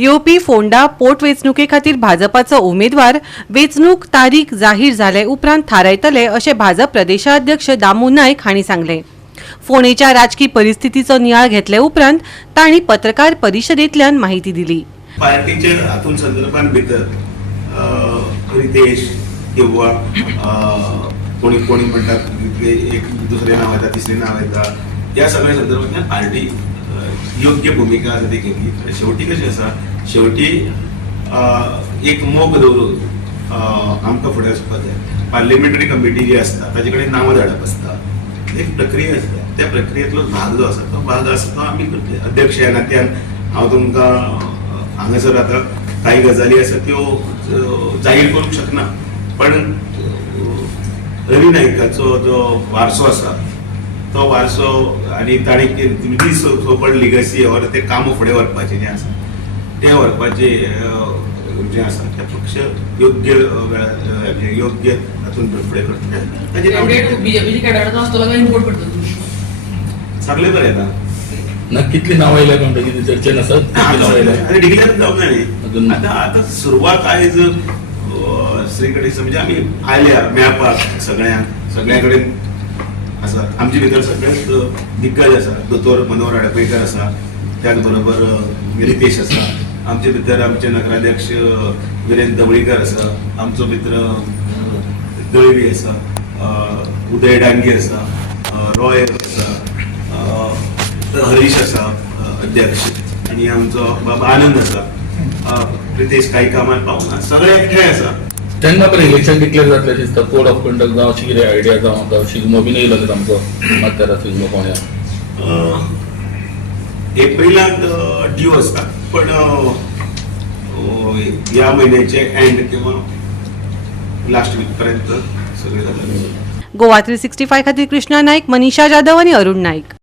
येवपी फोंडा पोटवेंचणुके खातीर भाजपाचो उमेदवार वेंचणूक तारीख जाहीर जाले उपरांत थारायतले अशें भाजप प्रदेशाध्यक्ष दामू नायक हांणी सांगलें। फोंडेच्या राजकी परिस्थितीचो नियाळ घेतले उपरांत तांणी पत्रकार परिशदेंतल्यान माहिती दिली। पार्टीचे हातून संदर्भान भितर रितेश किंवा कोणी कोणी म्हणतात एक दुसरे नाव येता तिसरे नाव येता या सगळ्या संदर्भात पार्टी योग्य भूमिका ती घेतली। शेवटी कशें आसा शेवटी एक मोग दवरून आमकां फुडें वचपाक जाय। पार्लिमेंटरी कमिटी जी आसता ताजे कडेन नांवां धाडप आसता, एक प्रक्रिया आसता। त्या प्रक्रियेतलो भाग जो आसा तो आमी करतले। अध्यक्ष ह्या नात्यान हांव तुमकां हांगासर आतां काही गजाली आसा त्यो जाहीर करूंक शकना, पण रवी नाईकाचो जो वारसो आसा तो वारसो आनी ताणें सोपड लिगसी और ते काम फुडें व्हरपाचें जें आसा तें व्हरपाचें जें आसा तें पक्ष योग्य योग्य हातून फुडें सगळें बरें येता ना। कितली नांवां आयल्या म्हणटा कितें चर्चेन आसात? कितली नांवां आयल्या डिक्लेअर जावंक ना न्ही। आतां सुरवात आयज श्री गणेश म्हणजे आमी आयल्या मेळपाक सगळ्या कडेन आसा। आमचे भितर सगळ्यात दिग्गज आसा, दोतोर मनोहर आडपयकर आसा, त्याच बरोबर रितेश आसा, आमचे भितर आमचे नगराध्यक्ष विरेंद्र धवळीकर आसा, आमचो मित्र दळवी आसा, उदय डांगे आसा, रॉय आसा, हरीश आसा अध्यक्ष, आनी आमचो बाबा आनंद आसा। रितेश काही कामार पावना, सगळे एकठांय आसा। तेन्ना पण इलेक्शन डिक्लेअर जातलें दिसता। कोड ऑफ कंडक्ट जावं अशी कितें आयडिया जावं आतां शिगमो बीन येयलो न्ही आमचो माथ्यारा शिगमो कोण्या एप्रिलांत ड्यू आसता, पण ह्या म्हयन्याचे एंड किंवा लास्ट वीक पर्यंत सगळें जातलें। गोवा 365 खातीर कृष्णा नायक, मनीषा जाधव आनी अरुण नायक।